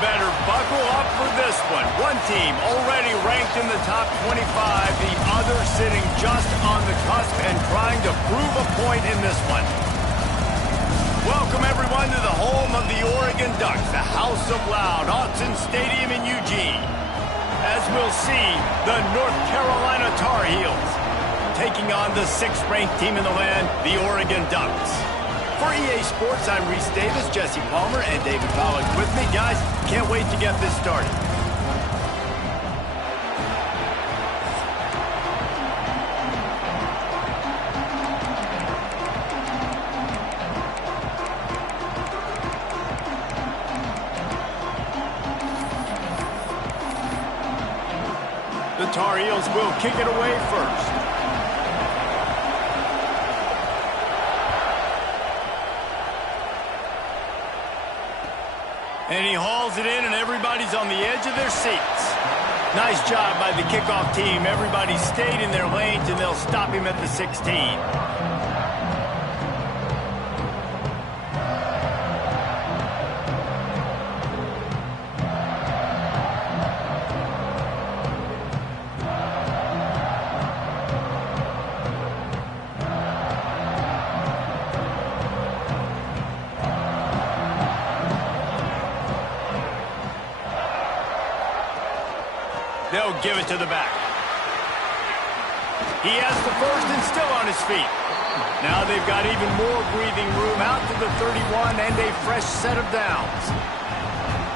better buckle up for this one. One team already ranked in the top 25, the other sitting just on the cusp and trying to prove a point in this one. Welcome, everyone, to the home of the Oregon Ducks, the House of Loud, Autzen Stadium in Eugene. As we'll see, the North Carolina Tar Heels taking on the 6th-ranked team in the land, the Oregon Ducks. For EA Sports, I'm Reese Davis, Jesse Palmer, and David Pollack with me. Guys, can't wait to get this started. The Tar Heels will kick it away first. And he hauls it in, and everybody's on the edge of their seats. Nice job by the kickoff team. Everybody stayed in their lanes, and they'll stop him at the 16. They'll give it to the back. He has the first and still on his feet. Now they've got even more breathing room out to the 31 and a fresh set of downs.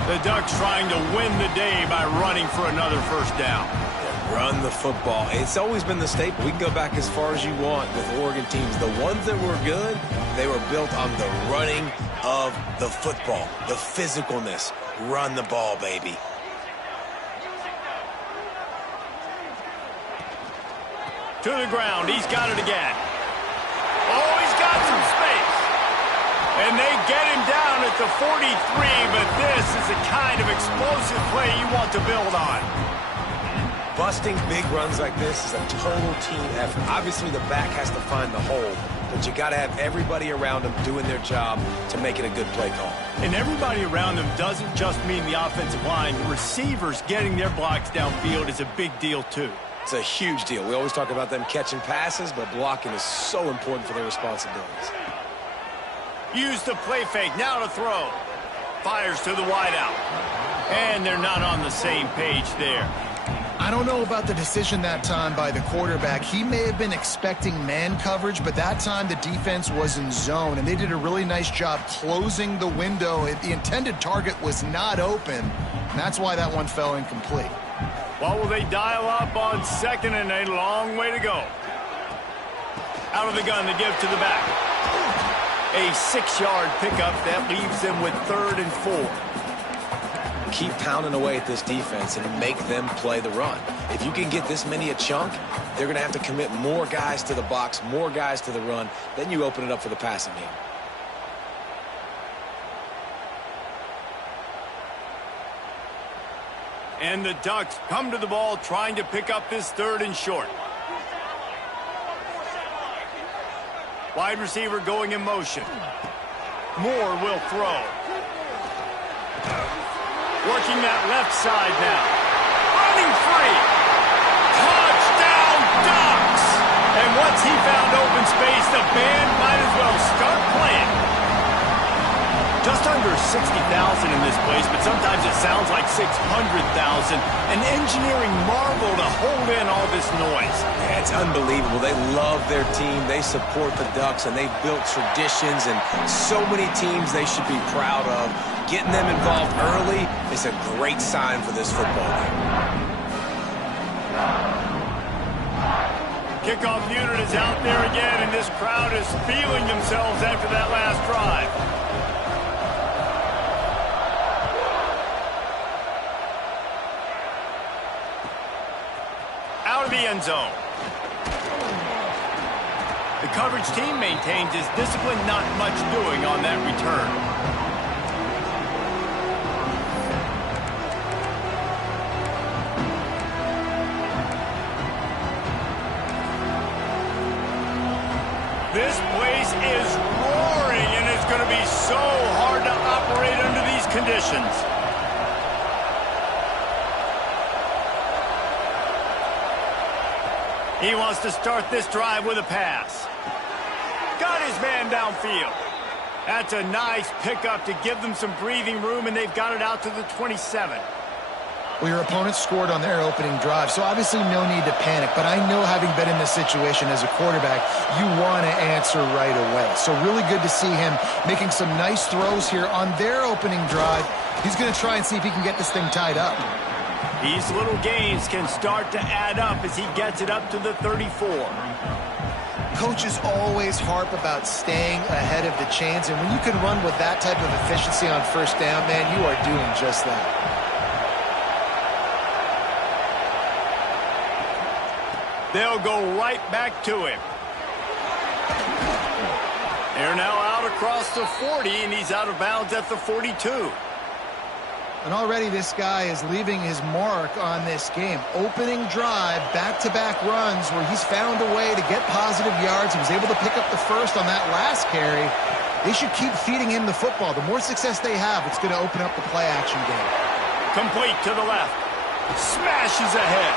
The Ducks trying to win the day by running for another first down. Run the football. It's always been the staple. We can go back as far as you want with Oregon teams. The ones that were good, they were built on the running of the football, the physicalness. Run the ball, baby. To the ground. He's got it again. Oh, he's got some space. And they get him down at the 43, but this is the kind of explosive play you want to build on. Busting big runs like this is a total team effort. Obviously, the back has to find the hole, but you got to have everybody around them doing their job to make it a good play call. And everybody around them doesn't just mean the offensive line. The receivers getting their blocks downfield is a big deal, too. It's a huge deal. We always talk about them catching passes, but blocking is so important for their responsibilities. Use the play fake. Now to throw. Fires to the wideout. And they're not on the same page there. I don't know about the decision that time by the quarterback. He may have been expecting man coverage, but that time the defense was in zone, and they did a really nice job closing the window. The intended target was not open, and that's why that one fell incomplete. What will they dial up on second and a long way to go? Out of the gun, they give to the back. A 6-yard pickup that leaves them with 3rd and 4. Keep pounding away at this defense and make them play the run. If you can get this many a chunk, they're going to have to commit more guys to the box, more guys to the run. Then you open it up for the passing game. And the Ducks come to the ball trying to pick up this 3rd and short. Wide receiver going in motion. Moore will throw. Working that left side now. Running free. Touchdown Ducks! And once he found open space, the band might as well start playing. Just under 60,000 in this place, but sometimes it sounds like 600,000. An engineering marvel to hold in all this noise. Yeah, it's unbelievable. They love their team. They support the Ducks, and they've built traditions and so many teams they should be proud of. Getting them involved early is a great sign for this football game. Kickoff unit is out there again, and this crowd is feeling themselves after that last drive. Out of the end zone. The coverage team maintains his discipline, not much doing on that return. This place is roaring, and it's going to be so hard to operate under these conditions. He wants to start this drive with a pass. Got his man downfield. That's a nice pickup to give them some breathing room, and they've got it out to the 27. Well, your opponent scored on their opening drive, so obviously no need to panic. But I know, having been in this situation as a quarterback, you want to answer right away. So really good to see him making some nice throws here on their opening drive. He's going to try and see if he can get this thing tied up. These little gains can start to add up as he gets it up to the 34. Coaches always harp about staying ahead of the chains, and when you can run with that type of efficiency on first down, man, you are doing just that. They'll go right back to him. They're now out across the 40, and he's out of bounds at the 42. And already this guy is leaving his mark on this game. Opening drive, back-to-back runs where he's found a way to get positive yards. He was able to pick up the first on that last carry. They should keep feeding him the football. The more success they have, it's going to open up the play-action game. Complete to the left. Smashes ahead.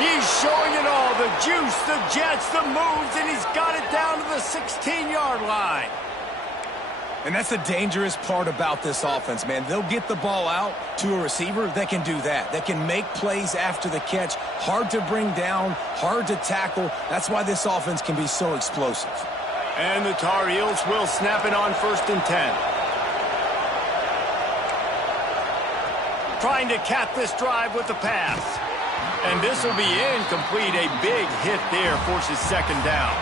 He's showing it all. The juice, the jets, the moves, and he's got it down to the 16-yard line. And that's the dangerous part about this offense, man. They'll get the ball out to a receiver that can do that. That can make plays after the catch. Hard to bring down, hard to tackle. That's why this offense can be so explosive. And the Tar Heels will snap it on 1st and 10. Trying to cap this drive with the pass. And this will be incomplete. A big hit there forces 2nd down.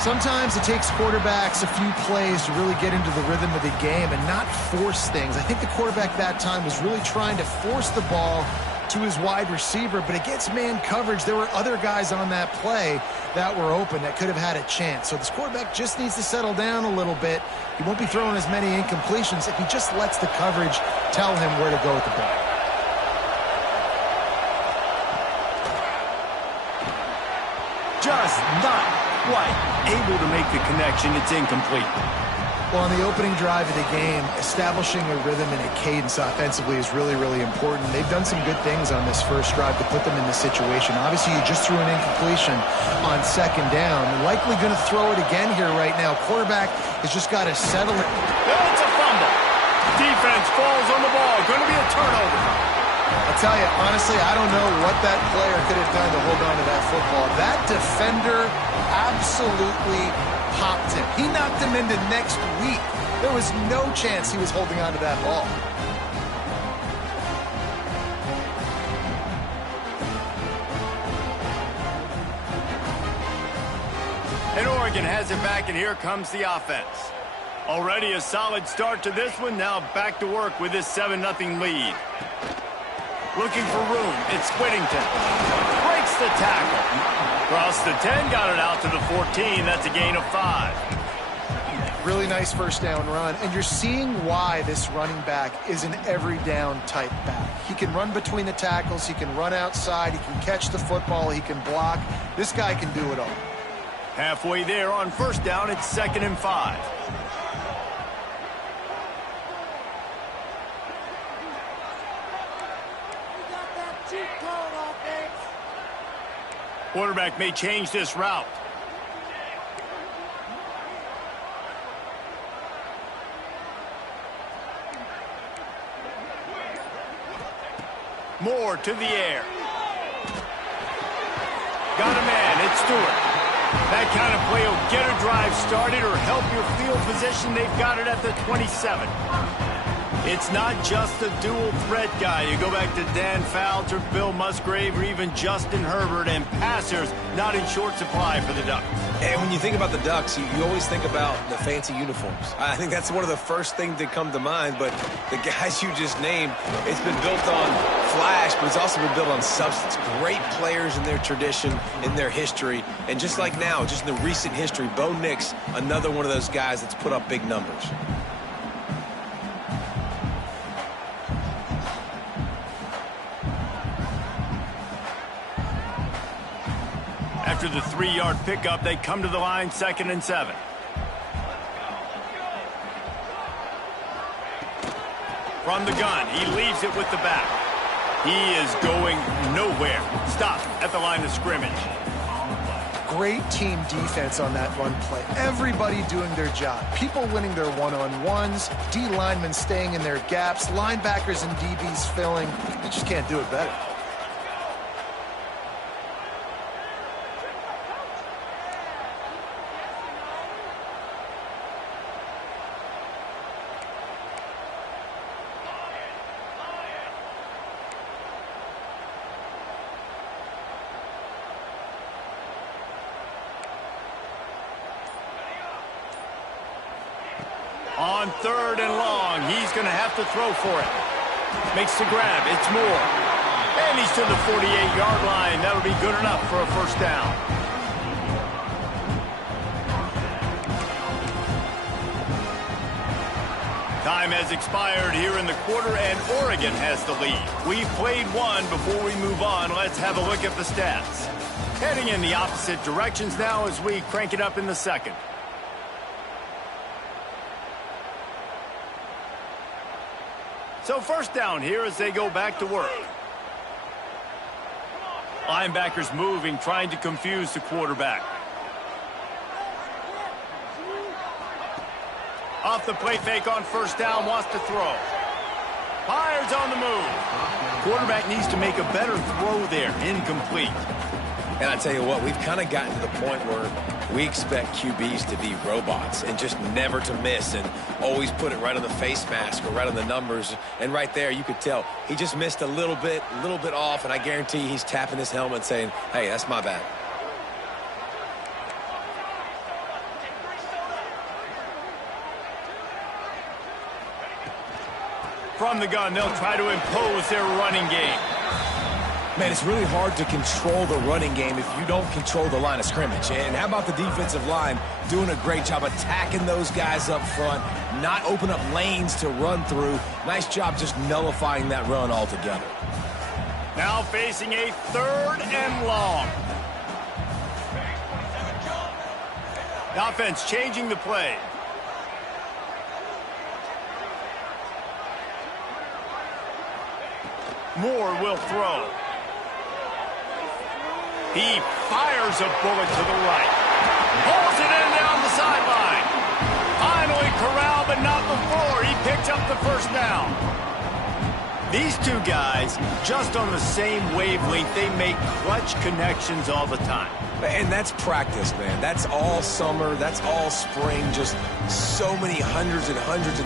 Sometimes it takes quarterbacks a few plays to really get into the rhythm of the game and not force things. I think the quarterback that time was really trying to force the ball to his wide receiver, but against man coverage, there were other guys on that play that were open that could have had a chance. So this quarterback just needs to settle down a little bit. He won't be throwing as many incompletions if he just lets the coverage tell him where to go with the ball. Just not quite able to make the connection. It's incomplete. Well, on the opening drive of the game, establishing a rhythm and a cadence offensively is really, really important. They've done some good things on this first drive to put them in this situation. Obviously, you just threw an incompletion on 2nd down. Likely going to throw it again here right now. Quarterback has just got to settle it. It's a fumble. Defense falls on the ball. Going to be a turnover. I'll tell you, honestly, I don't know what that player could have done to hold on to that football. That defender absolutely popped him. He knocked him into next week. There was no chance he was holding on to that ball. And Oregon has it back, and here comes the offense. Already a solid start to this one. Now back to work with this 7-0 lead. Looking for room. It's Whittington. Breaks the tackle. Across the 10, got it out to the 14. That's a gain of 5. Really nice first down run. And you're seeing why this running back is an every down type back. He can run between the tackles. He can run outside. He can catch the football. He can block. This guy can do it all. Halfway there on 1st down. It's 2nd and 5. Quarterback may change this route. Moore to the air. Got a man. It's Stewart. That kind of play will get a drive started or help your field position. They've got it at the 27. It's not just a dual threat guy. You go back to Dan Fouts or Bill Musgrave or even Justin Herbert, and passers not in short supply for the Ducks. And when you think about the Ducks, you always think about the fancy uniforms. I think that's one of the first things that come to mind, but the guys you just named, it's been built on flash, but it's also been built on substance. Great players in their tradition, in their history, and just like now, just in the recent history, Bo Nix, another one of those guys that's put up big numbers. After the 3-yard pickup, they come to the line, 2nd and 7. From the gun, he leaves it with the back. He is going nowhere. Stop at the line of scrimmage. great team defense on that run play. Everybody doing their job. People winning their one-on-ones, D linemen staying in their gaps, linebackers and DBs filling. You just can't do it better. On 3rd and long, he's going to have to throw for it. Makes the grab. It's Moore. And he's to the 48-yard line. That'll be good enough for a first down. Time has expired here in the quarter, and Oregon has the lead. We've played one. Before we move on, let's have a look at the stats. Heading in the opposite directions now as we crank it up in the second. So first down here as they go back to work. Linebackers moving, trying to confuse the quarterback. Off the play fake on first down, wants to throw. Fires on the move. Quarterback needs to make a better throw there. Incomplete. And I tell you what, we've kind of gotten to the point where we expect QBs to be robots and just never to miss and always put it right on the face mask or right on the numbers. And right there, you could tell he just missed a little bit off, and I guarantee he's tapping his helmet saying, hey, that's my bad. From the gun, they'll try to impose their running game. Man, it's really hard to control the running game if you don't control the line of scrimmage. And how about the defensive line doing a great job attacking those guys up front, not open up lanes to run through. Nice job just nullifying that run altogether. Now facing a 3rd and long. The offense changing the play. Moore will throw. He fires a bullet to the right. Pulls it in down the sideline. Finally corralled, but not before. He picks up the first down. These two guys, just on the same wavelength, they make clutch connections all the time. And that's practice, man. That's all summer. That's all spring. Just so many hundreds and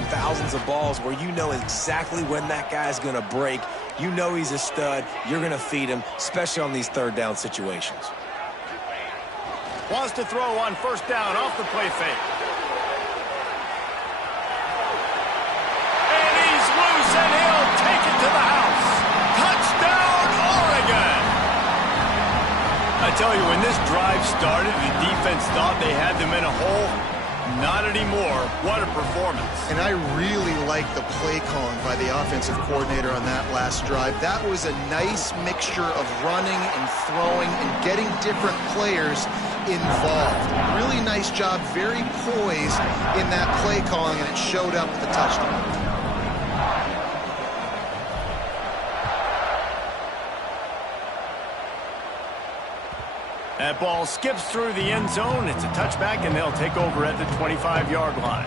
thousands of balls where you know exactly when that guy's going to break. You know he's a stud. You're going to feed him, especially on these 3rd down situations. Wants to throw on first down off the play fake. And he's loose, and he'll take it to the house. Touchdown, Oregon! I tell you, when this drive started, the defense thought they had them in a hole. Not anymore. What a performance. And I really like the play calling by the offensive coordinator on that last drive. That was a nice mixture of running and throwing and getting different players involved. Really nice job, very poised in that play calling, and it showed up with the touchdown. That ball skips through the end zone. It's a touchback, and they'll take over at the 25-yard line.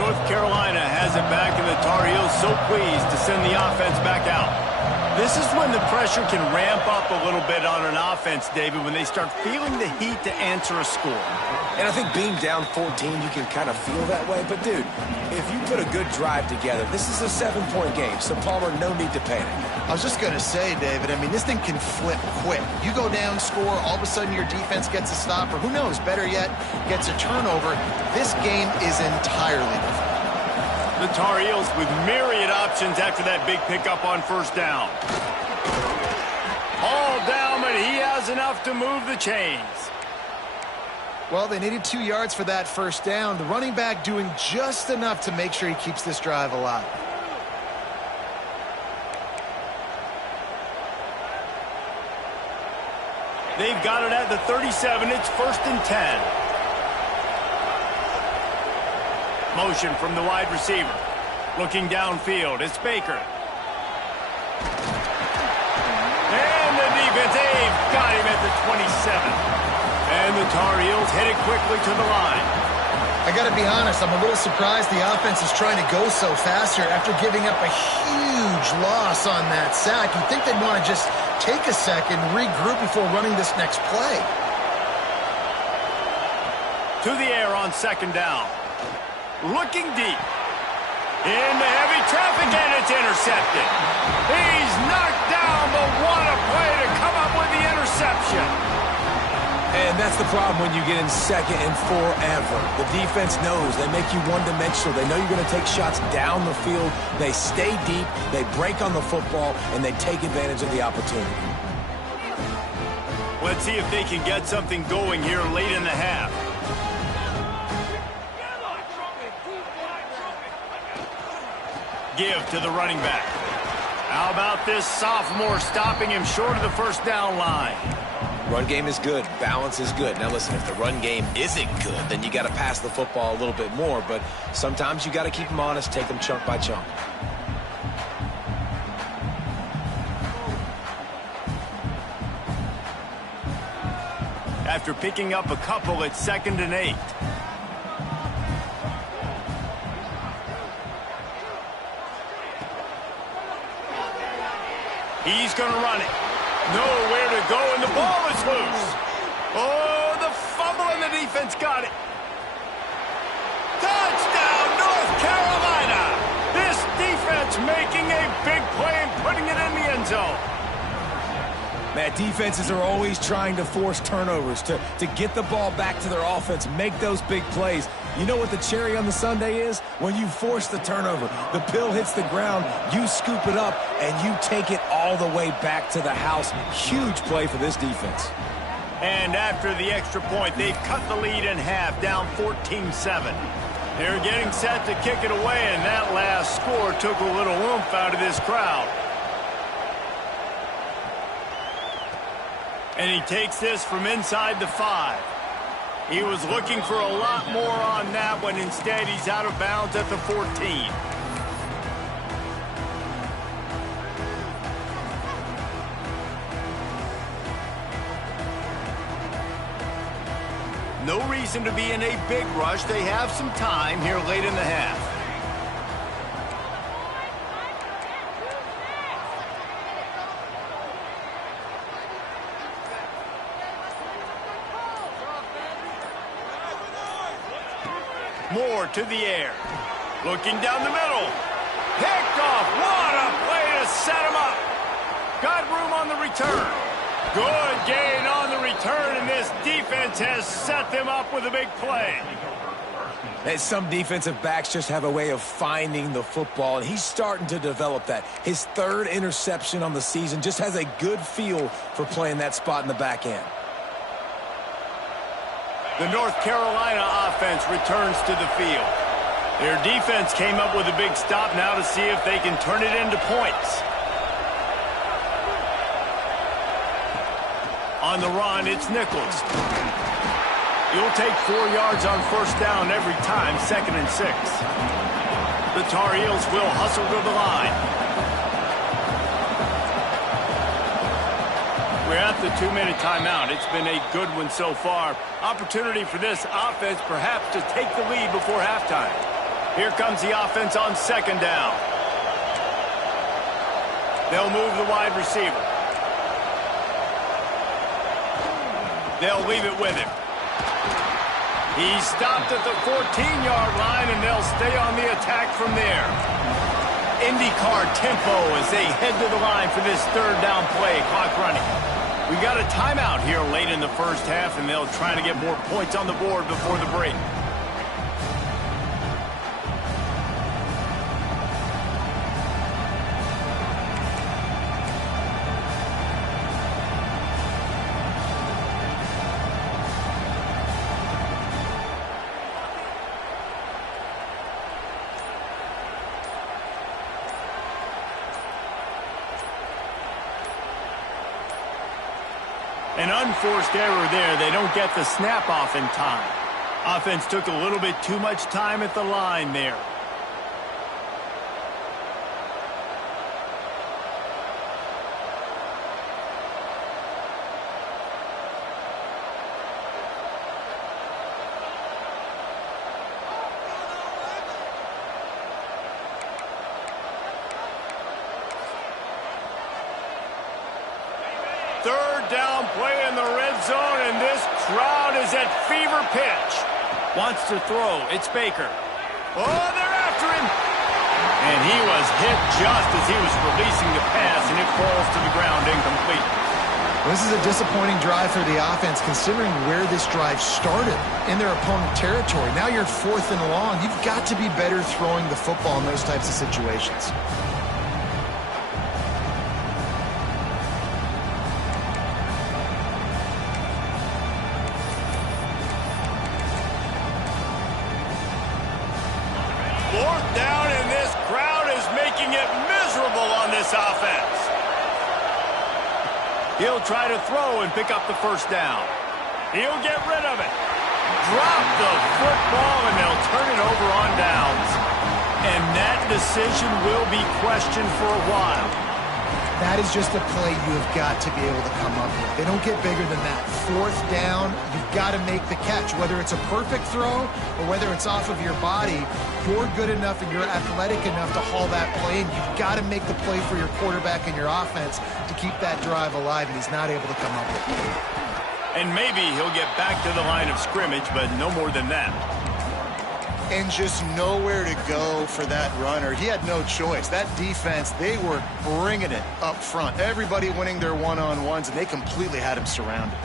North Carolina has it back, and the Tar Heels so pleased to send the offense back out. This is when the pressure can ramp up a little bit on an offense, David, when they start feeling the heat to answer a score. And I think being down 14, you can kind of feel that way. But, dude, if you put a good drive together, this is a 7-point game. So, Palmer, no need to panic. I was just going to say, David, I mean, this thing can flip quick. You go down, score, all of a sudden your defense gets a stop, or who knows, better yet, gets a turnover. This game is entirely different. The Tar Heels with myriad options after that big pickup on first down. All down, but he has enough to move the chains. Well, they needed 2 yards for that first down. The running back doing just enough to make sure he keeps this drive alive. They've got it at the 37. It's 1st and 10. motion from the wide receiver. Looking downfield, it's Baker. And the defense, they've got him at the 27. And the Tar Heels headed quickly to the line. I got to be honest, I'm a little surprised the offense is trying to go so fast here after giving up a huge loss on that sack. You'd think they'd want to just take a second, regroup before running this next play. To the air on second down. Looking deep. Into heavy traffic, and it's intercepted. He's knocked down, but what a play to come up with the interception. And that's the problem when you get in second and forever. The defense knows. They make you one-dimensional. They know you're going to take shots down the field. They stay deep, they break on the football, and they take advantage of the opportunity. Let's see if they can get something going here late in the half. Give to the running back. How about this sophomore stopping him short of the first down line? Run game is good. Balance is good. Now, listen, if the run game isn't good, then you got to pass the football a little bit more. But sometimes you got to keep them honest, take them chunk by chunk. After picking up a couple, it's 2nd and 8. He's going to run it. Nowhere to go, and the ball is loose. Oh, the fumble, and the defense got it. Touchdown, North Carolina. This defense making a big play and putting it in the end zone. Man, defenses are always trying to force turnovers, to get the ball back to their offense, make those big plays. You know what the cherry on the sundae is? When you force the turnover, the pill hits the ground, you scoop it up, and you take it all the way back to the house. Huge play for this defense. And after the extra point, they've cut the lead in half, down 14-7. They're getting set to kick it away, and that last score took a little oomph out of this crowd. And he takes this from inside the 5. He was looking for a lot more on that one. Instead, he's out of bounds at the 14. No reason to be in a big rush. They have some time here late in the half. Moore to the air. Looking down the middle. Picked off. What a play to set him up. Got room on the return. Good gain on the return, and this defense has set them up with a big play. And some defensive backs just have a way of finding the football, and he's starting to develop that. His 3rd interception on the season, just has a good feel for playing that spot in the back end. The North Carolina offense returns to the field. Their defense came up with a big stop now to see if they can turn it into points. On the run, it's Nichols. You'll take 4 yards on first down every time, 2nd and 6. The Tar Heels will hustle to the line. We're at the 2-minute timeout. It's been a good one so far. Opportunity for this offense perhaps to take the lead before halftime. Here comes the offense on 2nd down. They'll move the wide receiver. They'll leave it with him. He's stopped at the 14-yard line, and they'll stay on the attack from there. IndyCar tempo as they head to the line for this 3rd down play. Clock running. We got a timeout here late in the first half, and they'll try to get more points on the board before the break. An unforced error there. They don't get the snap off in time. Offense took a little bit too much time at the line there. Third down play in the red zone, and this crowd is at fever pitch. Wants to throw. It's Baker. Oh, they're after him. And he was hit just as he was releasing the pass, and it falls to the ground incomplete. This is a disappointing drive for the offense, considering where this drive started in their opponent territory. Now you're 4th and long. You've got to be better throwing the football in those types of situations. Fourth down, and this crowd is making it miserable on this offense. He'll try to throw and pick up the first down. He'll get rid of it. Drop the football, and they'll turn it over on downs. And that decision will be questioned for a while. That is just a play you have got to be able to come up with. They don't get bigger than that. 4th down, you've got to make the catch. Whether it's a perfect throw or whether it's off of your body, you're good enough and you're athletic enough to haul that play, and you've got to make the play for your quarterback and your offense to keep that drive alive, and he's not able to come up with it. And maybe he'll get back to the line of scrimmage, but no more than that. And just nowhere to go for that runner. He had no choice. That defense, they were bringing it up front. Everybody winning their one-on-ones, and they completely had him surrounded.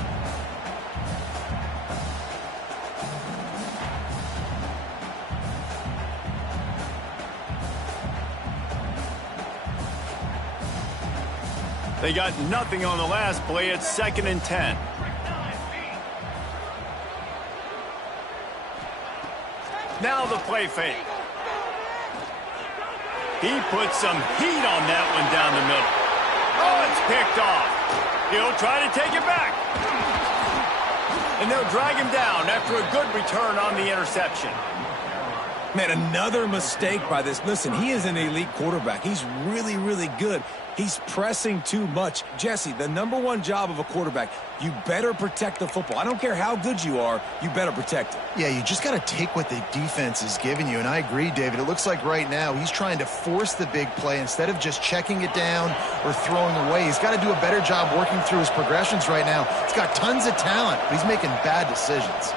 They got nothing on the last play. It's 2nd and 10. Now the play fake. He puts some heat on that one down the middle. Oh, it's picked off. He'll try to take it back. And they'll drag him down after a good return on the interception. Man, another mistake by this. Listen, he is an elite quarterback. He's really, really good. He's pressing too much. Jesse, the #1 job of a quarterback, you better protect the football. I don't care how good you are, you better protect it. Yeah, you just got to take what the defense is giving you, and I agree, David. It looks like right now he's trying to force the big play instead of just checking it down or throwing away. He's got to do a better job working through his progressions right now. He's got tons of talent, but he's making bad decisions.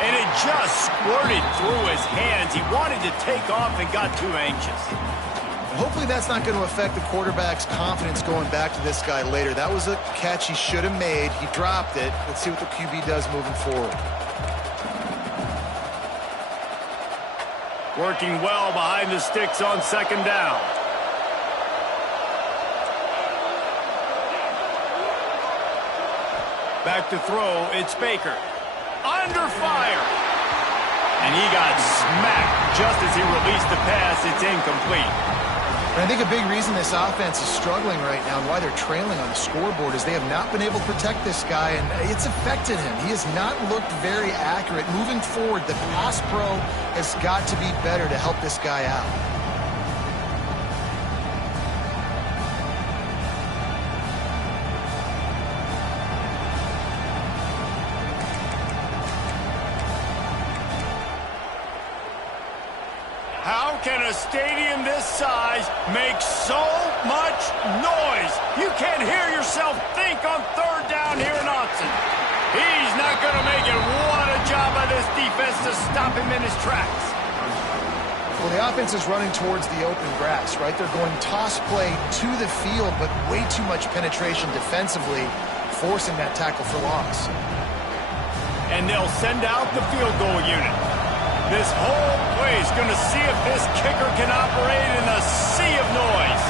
And it just squirted through his hands. He wanted to take off and got too anxious. Hopefully that's not going to affect the quarterback's confidence going back to this guy later. That was a catch he should have made. He dropped it. Let's see what the QB does moving forward. Working well behind the sticks on 2nd down. Back to throw, it's Baker. Under fire. And he got smacked just as he released the pass. It's incomplete. And I think a big reason this offense is struggling right now and why they're trailing on the scoreboard is they have not been able to protect this guy, and it's affected him. He has not looked very accurate. Moving forward, the pass pro has got to be better to help this guy out. How can a stadium this size make so much noise? You can't hear yourself think on 3rd down here in Austin. He's not going to make it. What a job by this defense to stop him in his tracks. Well, the offense is running towards the open grass, right? They're going toss play to the field, but way too much penetration defensively, forcing that tackle for loss. And they'll send out the field goal unit. This whole play is going to see if this kicker can operate in a sea of noise.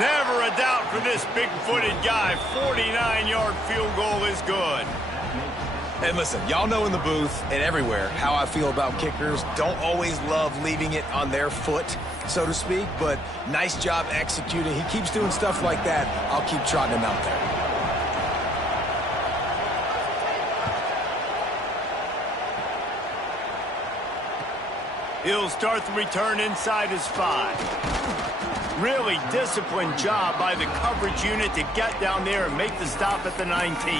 Never never a doubt for this big-footed guy. 49-yard field goal is good. And listen, y'all know in the booth and everywhere how I feel about kickers. Don't always love leaving it on their foot, so to speak, but nice job executing. He keeps doing stuff like that. I'll keep trotting him out there. He'll start the return inside his 5. Really disciplined job by the coverage unit to get down there and make the stop at the 19.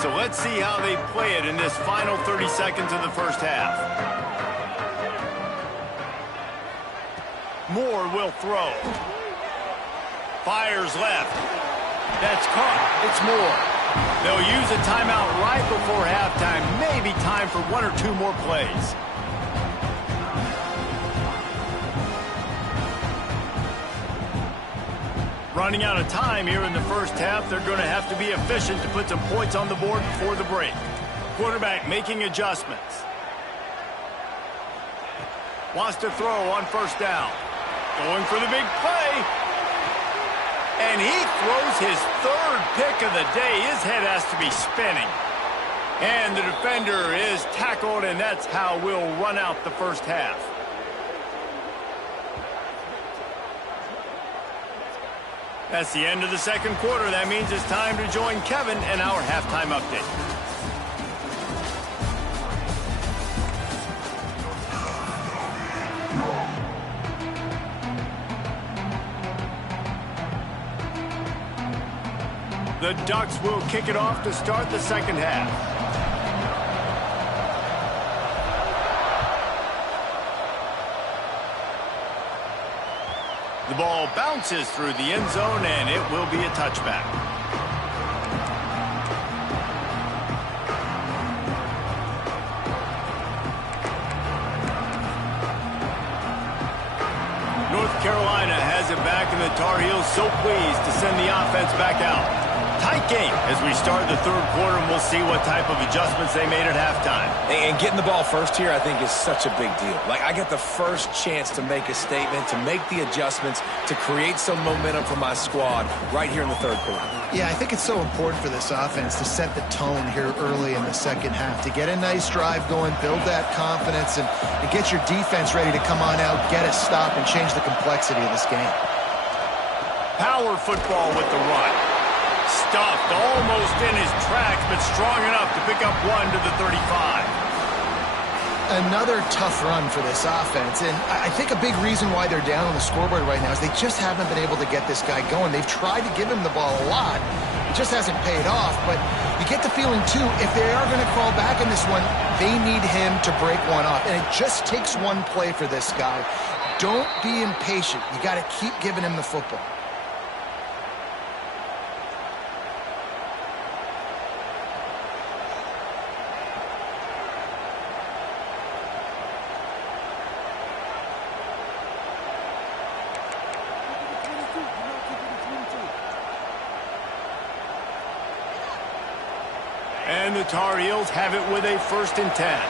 So let's see how they play it in this final 30 seconds of the first half. Moore will throw. Fires left. That's caught. It's Moore. They'll use a timeout right before halftime. Maybe time for 1 or 2 more plays. Running out of time here in the first half. They're going to have to be efficient to put some points on the board before the break. Quarterback making adjustments. Wants to throw on first down. Going for the big play. And he throws his 3rd pick of the day. His head has to be spinning. And the defender is tackled, and that's how we'll run out the first half. That's the end of the second quarter. That means it's time to join Kevin and our halftime update. The Ducks will kick it off to start the second half. The ball bounces through the end zone, and it will be a touchback. North Carolina has it back, and the Tar Heels so pleased to send the offense back out. Tight game as we start the third quarter, and we'll see what type of adjustments they made at halftime. And getting the ball first here, I think, is such a big deal. Like, I get the first chance to make a statement, to make the adjustments, to create some momentum for my squad right here in the third quarter. Yeah, I think it's so important for this offense to set the tone here early in the second half, to get a nice drive going, build that confidence, and get your defense ready to come on out, get a stop, and change the complexity of this game. Power football with the run. Stuffed almost in his tracks, but strong enough to pick up 1 to the 35. Another tough run for this offense, and I think a big reason why they're down on the scoreboard right now is they just haven't been able to get this guy going. They've tried to give him the ball a lot. It just hasn't paid off, but you get the feeling, too, if they are going to crawl back in this one, they need him to break one off, and it just takes one play for this guy. Don't be impatient. You got to keep giving him the football. And the Tar Heels have it with a 1st and 10.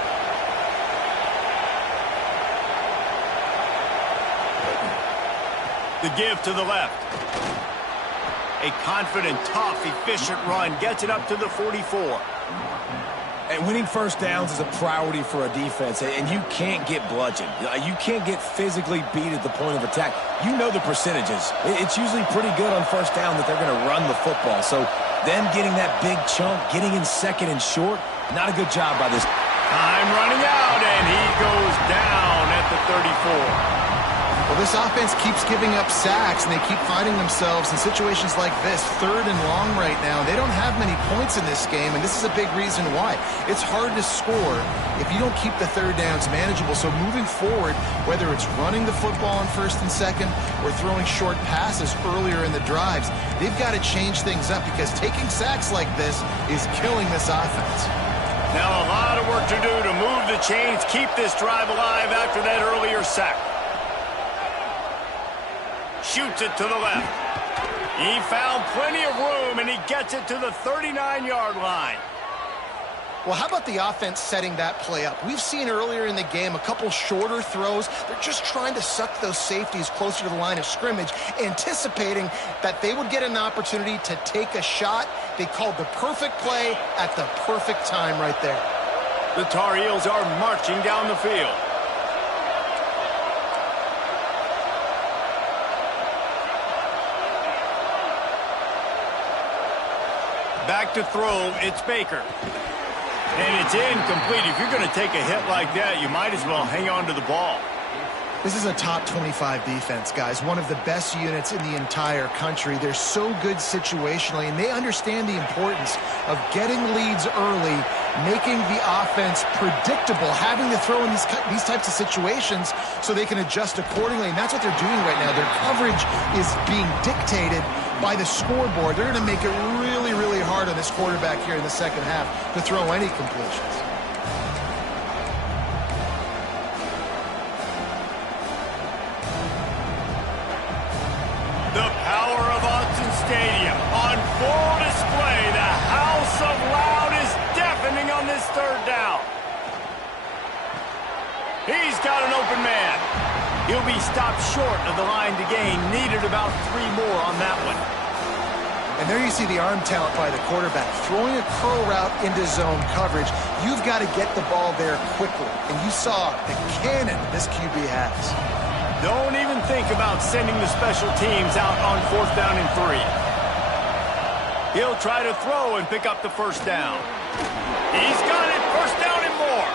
The give to the left. A confident, tough, efficient run gets it up to the 44. And winning first downs is a priority for a defense, and you can't get bludgeoned. You can't get physically beat at the point of attack. You know the percentages. It's usually pretty good on first down that they're going to run the football. So them getting that big chunk, getting in second and short, not a good job by this. Time running out, and he goes down at the 34. Well, this offense keeps giving up sacks, and they keep finding themselves in situations like this, 3rd and long right now. They don't have many points in this game, and this is a big reason why. It's hard to score if you don't keep the 3rd downs manageable. So moving forward, whether it's running the football on 1st and 2nd or throwing short passes earlier in the drives, they've got to change things up because taking sacks like this is killing this offense. Now a lot of work to do to move the chains, keep this drive alive after that earlier sack. Shoots it to the left. He found plenty of room, and he gets it to the 39-yard line. Well, how about the offense setting that play up? We've seen earlier in the game a couple shorter throws. They're just trying to suck those safeties closer to the line of scrimmage, anticipating that they would get an opportunity to take a shot. They called the perfect play at the perfect time right there. The Tar Heels are marching down the field. Back to throw, it's Baker. And it's incomplete. If you're going to take a hit like that, you might as well hang on to the ball. This is a top 25 defense, guys. One of the best units in the entire country. They're so good situationally, and they understand the importance of getting leads early, making the offense predictable, having to throw in these types of situations so they can adjust accordingly. And that's what they're doing right now. Their coverage is being dictated by the scoreboard. They're going to make it really, really hard on this quarterback here in the second half to throw any completions. The power of Autzen Stadium on full display. The house of loud is deafening on this third down. He's got an open man. He'll be stopped short of the line to gain. Needed about 3 more on that one. And there you see the arm talent by the quarterback. Throwing a curl route into zone coverage, you've got to get the ball there quickly. And you saw the cannon this QB has. Don't even think about sending the special teams out on 4th down and 3. He'll try to throw and pick up the first down. He's got it, first down and more.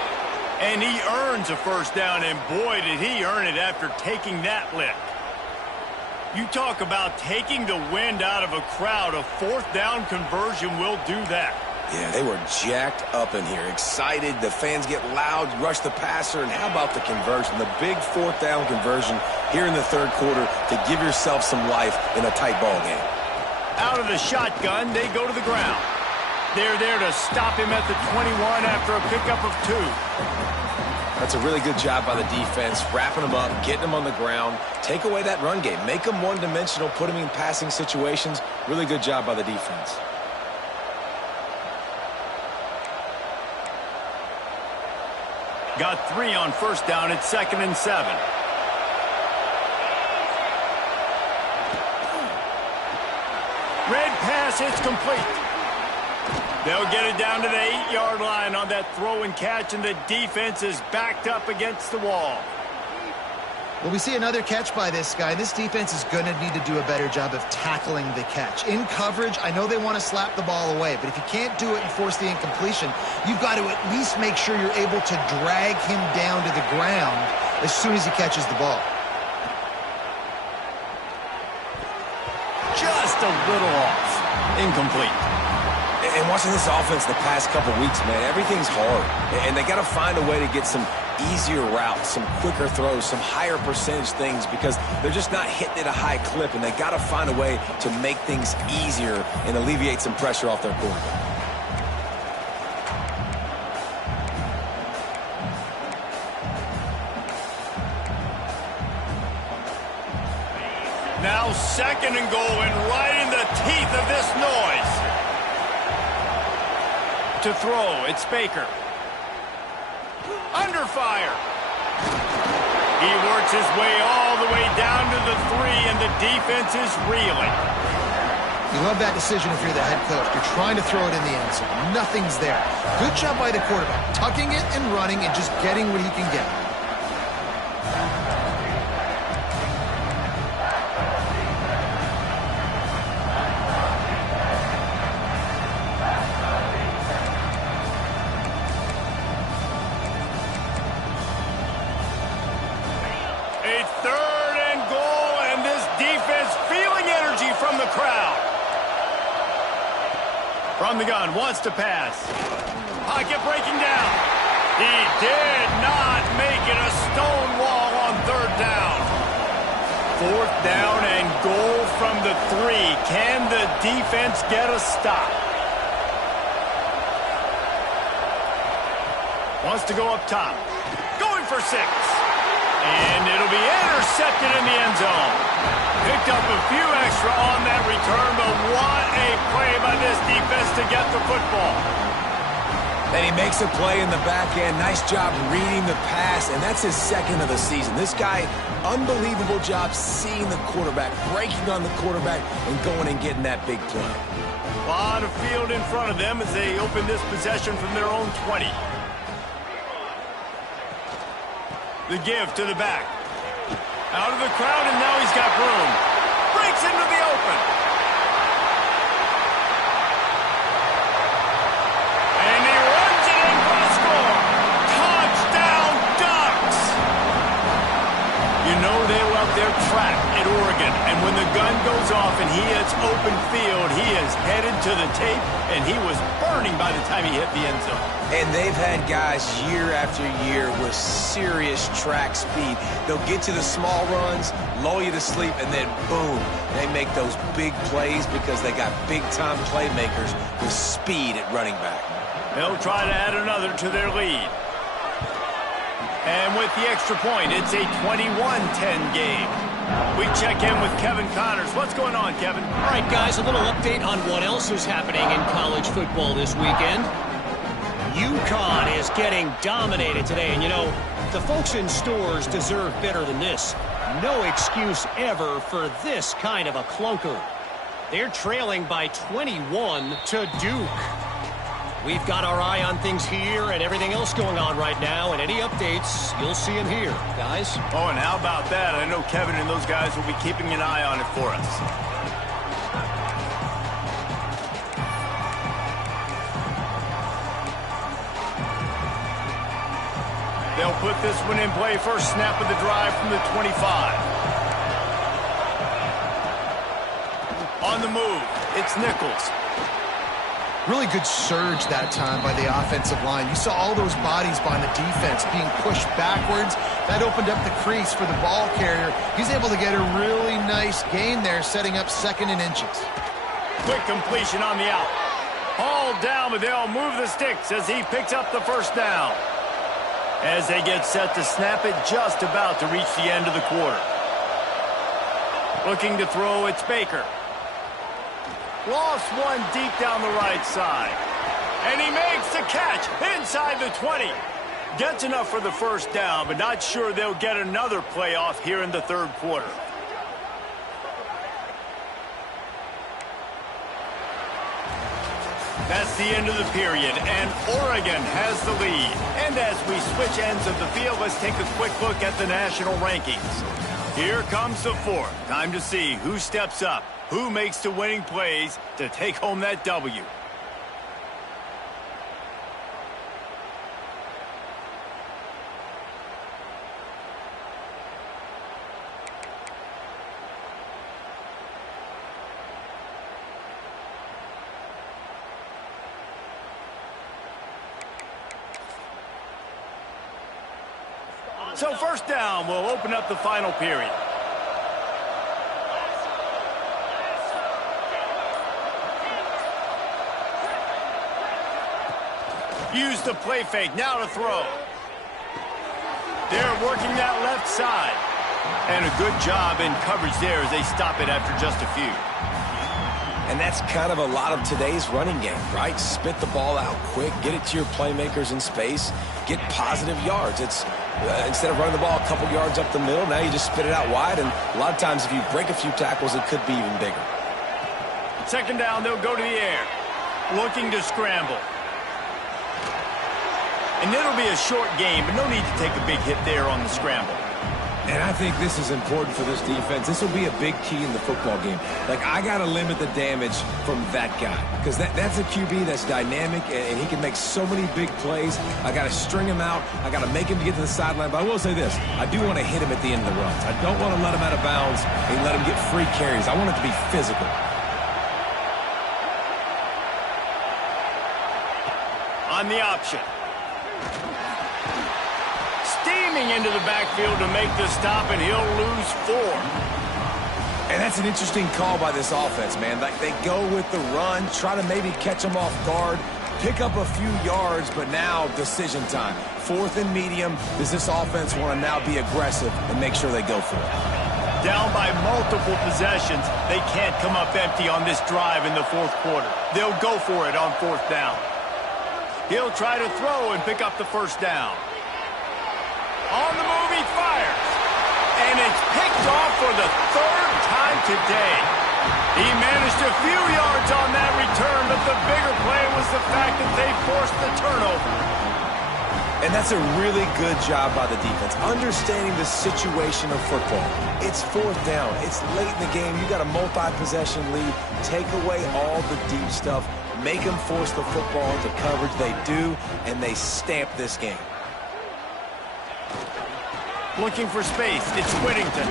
And he earns a first down, and boy, did he earn it after taking that lick. You talk about taking the wind out of a crowd. A 4th down conversion will do that. Yeah, they were jacked up in here, excited. The fans get loud, rush the passer, and how about the conversion? The big 4th down conversion here in the third quarter to give yourself some life in a tight ball game. Out of the shotgun, they go to the ground. They're there to stop him at the 21 after a pickup of 2. That's a really good job by the defense, wrapping them up, getting them on the ground. Take away that run game. Make them one-dimensional, put them in passing situations. Really good job by the defense. Got 3 on first down at 2nd and 7. Red pass, it's complete. They'll get it down to the 8-yard line on that throw and catch, and the defense is backed up against the wall. Well, we see another catch by this guy. This defense is going to need to do a better job of tackling the catch. In coverage, I know they want to slap the ball away, but if you can't do it and force the incompletion, you've got to at least make sure you're able to drag him down to the ground as soon as he catches the ball. Just a little off. Incomplete. And watching this offense the past couple weeks, man, everything's hard. And they got to find a way to get some easier routes, some quicker throws, some higher percentage things because they're just not hitting at a high clip, and they got to find a way to make things easier and alleviate some pressure off their quarterback. Now 2nd and goal, and right in the teeth of this noise. To throw, it's Baker. Under fire. He works his way all the way down to the 3, and the defense is reeling. You love that decision if you're the head coach. You're trying to throw it in the end zone. Nothing's there. Good job by the quarterback, tucking it and running and just getting what he can get. A 3rd and goal, and this defense feeling energy from the crowd. From the gun, wants to pass. Pocket breaking down. He did not make it a stone wall on 3rd down. 4th down and goal from the 3. Can the defense get a stop? Wants to go up top. Going for 6. And it'll be intercepted in the end zone. Picked up a few extra on that return, but what a play by this defense to get the football. And he makes a play in the back end. Nice job reading the pass, and that's his second of the season. This guy, unbelievable job seeing the quarterback, breaking on the quarterback, and going and getting that big play. A lot of field in front of them as they open this possession from their own 20. The give to the back. Out of the crowd, and now he's got room. Breaks into the open. And he runs it in for the score. Touchdown Ducks! You know they love their track at Oregon, and when the gun goes off and he hits open field, he is headed to the tape, and he was burning by the time he hit the end zone. And they've had guys year after year with serious track speed. They'll get to the small runs, lull you to sleep, and then boom, they make those big plays because they got big-time playmakers with speed at running back. They'll try to add another to their lead. And with the extra point, it's a 21-10 game. We check in with Kevin Connors. What's going on, Kevin? All right, guys, a little update on what else is happening in college football this weekend. UConn is getting dominated today, and you know, the folks in stores deserve better than this. No excuse ever for this kind of a clunker. They're trailing by 21 to Duke. We've got our eye on things here and everything else going on right now, and any updates, you'll see them here, guys. Oh, and how about that? I know Kevin and those guys will be keeping an eye on it for us. They'll put this one in play. First snap of the drive from the 25. On the move, it's Nichols. Really good surge that time by the offensive line. You saw all those bodies by the defense being pushed backwards. That opened up the crease for the ball carrier. He's able to get a really nice gain there, setting up second and inches. Quick completion on the out. All down, but they'll move the sticks as he picks up the first down. As they get set to snap it, just about to reach the end of the quarter. Looking to throw, it's Baker. Lost one deep down the right side. And he makes the catch inside the 20. Gets enough for the first down, but not sure they'll get another playoff here in the third quarter. That's the end of the period, and Oregon has the lead. And as we switch ends of the field, let's take a quick look at the national rankings. Here comes the fourth. Time to see who steps up, who makes the winning plays to take home that W. So first down will open up the final period. Use the play fake, now to throw. They're working that left side. And a good job in coverage there as they stop it after just a few. And that's kind of a lot of today's running game, right? Spit the ball out quick, get it to your playmakers in space, get positive yards. It's instead of running the ball a couple yards up the middle, now you just spit it out wide, and a lot of times if you break a few tackles, it could be even bigger. Second down, they'll go to the air. Looking to scramble. And it'll be a short game, but no need to take a big hit there on the scramble. And I think this is important for this defense. This will be a big key in the football game. Like, I got to limit the damage from that guy because that's a QB that's dynamic, and he can make so many big plays. I got to string him out. I got to make him get to the sideline. But I will say this. I do want to hit him at the end of the runs. I don't want to let him out of bounds and let him get free carries. I want it to be physical. On the option. Steaming into the backfield to make the stop, and he'll lose 4. And that's an interesting call by this offense, man. Like, they go with the run, try to maybe catch them off guard, pick up a few yards, but now decision time. 4th and medium. Does this offense want to now be aggressive and make sure they go for it? Down by multiple possessions, they can't come up empty on this drive in the 4th quarter. They'll go for it on 4th down. He'll try to throw and pick up the first down. On the move, he fires. And it's picked off for the third time today. He managed a few yards on that return, but the bigger play was the fact that they forced the turnover. And that's a really good job by the defense, understanding the situation of football. It's fourth down. It's late in the game. You got a multi-possession lead. Take away all the deep stuff. Make them force the football into coverage. They do, and they stamp this game. Looking for space. It's Whittington.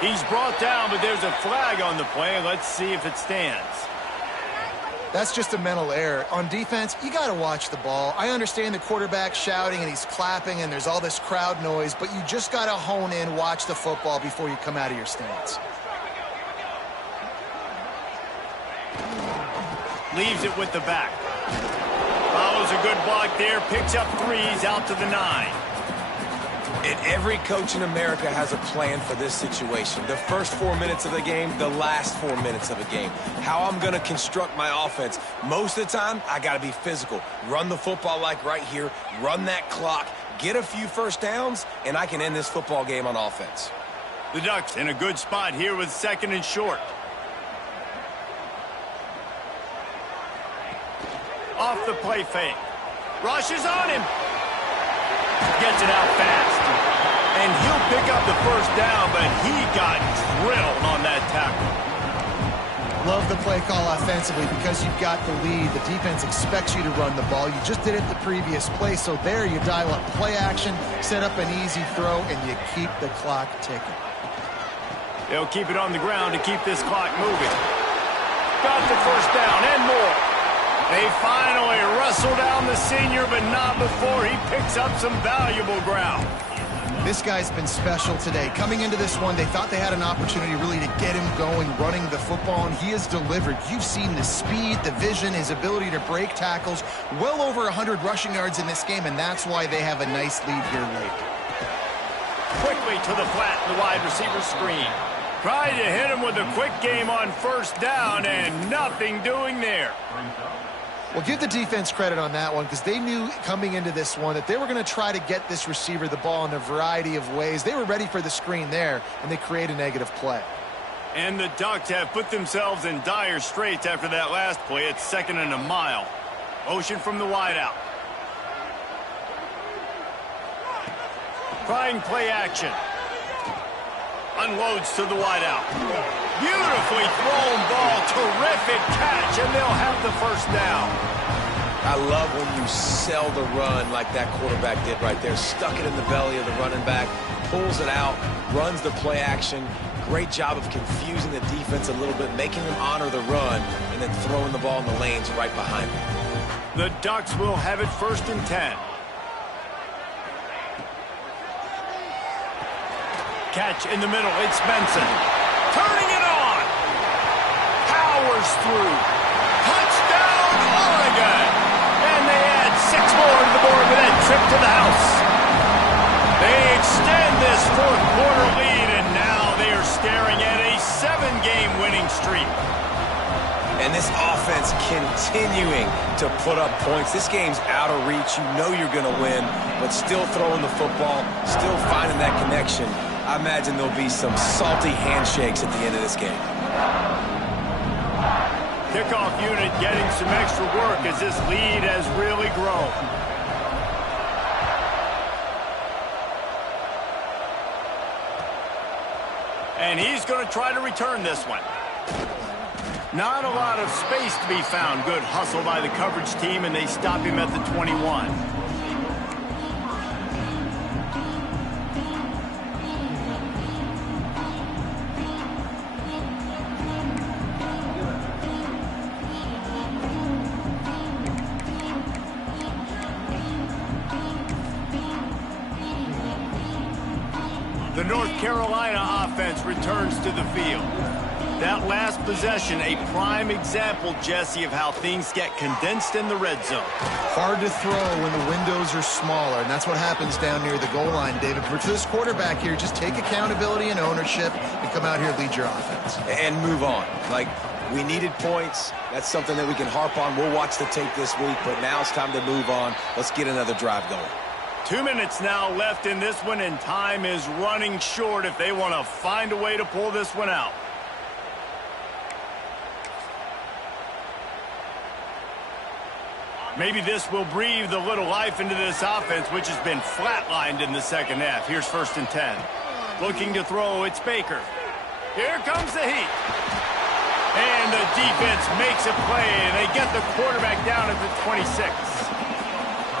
He's brought down, but there's a flag on the play. Let's see if it stands. That's just a mental error. On defense, you got to watch the ball. I understand the quarterback shouting and he's clapping and there's all this crowd noise, but you just got to hone in, watch the football before you come out of your stance. Leaves it with the back. Follows a good block there. Picks up 3s out to the 9. And every coach in America has a plan for this situation. The first 4 minutes of the game, the last 4 minutes of a game. How I'm going to construct my offense. Most of the time, I got to be physical. Run the football like right here. Run that clock. Get a few first downs, and I can end this football game on offense. The Ducks in a good spot here with 2nd and short. Off the play fake. Rushes on him. Gets it out fast. And he'll pick up the first down, but he got drilled on that tackle. Love the play call offensively because you've got the lead. The defense expects you to run the ball. You just did it the previous play, so there you dial up play action, set up an easy throw, and you keep the clock ticking. They'll keep it on the ground to keep this clock moving. Got the first down and more. They finally wrestle down the senior, but not before he picks up some valuable ground. This guy's been special today. Coming into this one, they thought they had an opportunity really to get him going, running the football, and he has delivered. You've seen the speed, the vision, his ability to break tackles. Well over 100 rushing yards in this game, and that's why they have a nice lead here late. Quickly to the flat in the wide receiver screen. Tried to hit him with a quick game on first down, and nothing doing there. Well, give the defense credit on that one because they knew coming into this one that they were going to try to get this receiver the ball in a variety of ways. They were ready for the screen there, and they create a negative play. And the Ducks have put themselves in dire straits after that last play. It's 2nd and a mile. Motion from the wideout. Trying play action. Unloads to the wideout. Beautifully thrown ball. Terrific catch, and they'll have the first down. I love when you sell the run like that quarterback did right there. Stuck it in the belly of the running back, pulls it out, runs the play action. Great job of confusing the defense a little bit, making them honor the run, and then throwing the ball in the lanes right behind them. The Ducks will have it 1st and 10. Catch in the middle. It's Benson. Turning it on. Powers through. Touchdown, Oregon. And they add 6 more to the board with that trip to the house. They extend this 4th quarter lead, and now they are staring at a 7-game winning streak. And this offense continuing to put up points. This game's out of reach. You know you're going to win, but still throwing the football, still finding that connection. I imagine there'll be some salty handshakes at the end of this game. Kickoff unit getting some extra work as this lead has really grown. And he's going to try to return this one. Not a lot of space to be found. Good hustle by the coverage team, and they stop him at the 21. The North Carolina offense returns to the field. That last possession, a prime example, Jesse, of how things get condensed in the red zone. Hard to throw when the windows are smaller, and that's what happens down near the goal line, David. For this quarterback here, just take accountability and ownership and come out here and lead your offense. And move on. Like, We needed points. That's something that we can harp on. We'll watch the tape this week, but now it's time to move on. Let's get another drive going. 2 minutes now left in this one, and time is running short if they want to find a way to pull this one out. Maybe this will breathe a little life into this offense, which has been flatlined in the second half. Here's 1st and 10. Looking to throw, it's Baker. Here comes the heat. And the defense makes a play, and they get the quarterback down at the 26.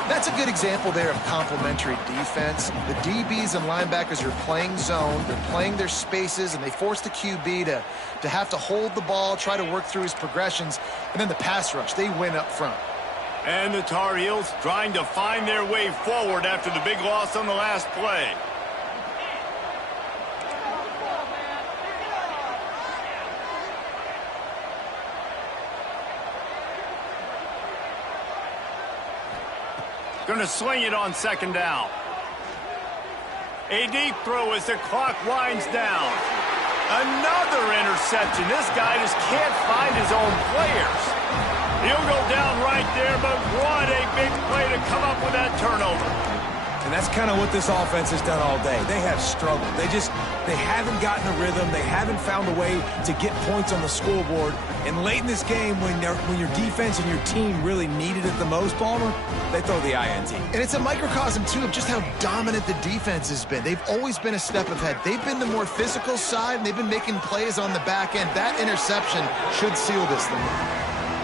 That's a good example there of complementary defense. The DBs and linebackers are playing zone, they're playing their spaces, and they force the QB to have to hold the ball, try to work through his progressions, and then the pass rush, they win up front. And the Tar Heels trying to find their way forward after the big loss on the last play. Going to sling it on 2nd down. A deep throw as the clock winds down. Another interception. This guy just can't find his own players. He'll go down right there, but what a big play to come up with that turnover. And that's kind of what this offense has done all day. They have struggled. They haven't gotten a rhythm. They haven't found a way to get points on the scoreboard. And late in this game, when your defense and your team really needed it the most, Palmer, they throw the INT. And it's a microcosm, too, of just how dominant the defense has been. They've always been a step ahead. They've been the more physical side, and they've been making plays on the back end. That interception should seal this thing.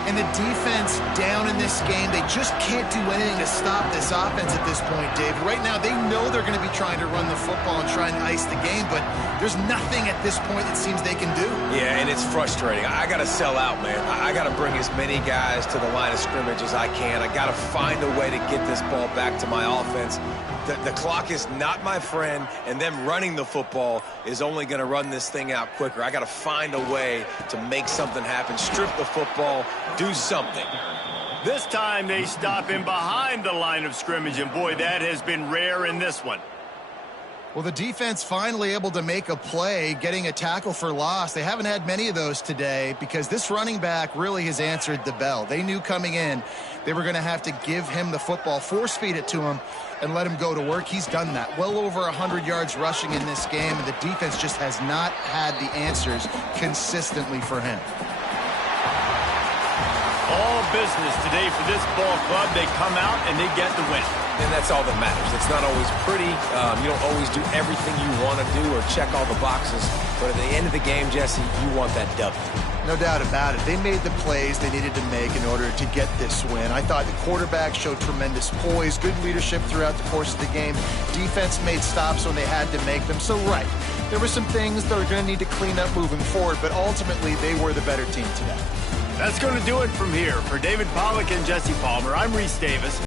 And the defense down in this game, they just can't do anything to stop this offense at this point, Dave. Right now, they know they're going to be trying to run the football and try and ice the game, but there's nothing at this point it seems they can do. Yeah, and it's frustrating. I got to sell out, man. I got to bring as many guys to the line of scrimmage as I can. I got to find a way to get this ball back to my offense. The clock is not my friend, and them running the football is only going to run this thing out quicker. I got to find a way to make something happen, strip the football, do something. This time they stop him behind the line of scrimmage, and boy, that has been rare in this one. Well, the defense finally able to make a play, getting a tackle for loss. They haven't had many of those today because this running back really has answered the bell. They knew coming in they were going to have to give him the football, force feed it to him, and let him go to work. He's done that. Well over 100 yards rushing in this game, and the defense just has not had the answers consistently for him. All business today for this ball club. They come out and they get the win. And that's all that matters. It's not always pretty. You don't always do everything you want to do or check all the boxes. But at the end of the game, Jesse, you want that W. No doubt about it. They made the plays they needed to make in order to get this win. I thought the quarterback showed tremendous poise, good leadership throughout the course of the game. Defense made stops when they had to make them. So, right, there were some things that are going to need to clean up moving forward, but ultimately they were the better team today. That's going to do it from here. For David Pollack and Jesse Palmer, I'm Reese Davis.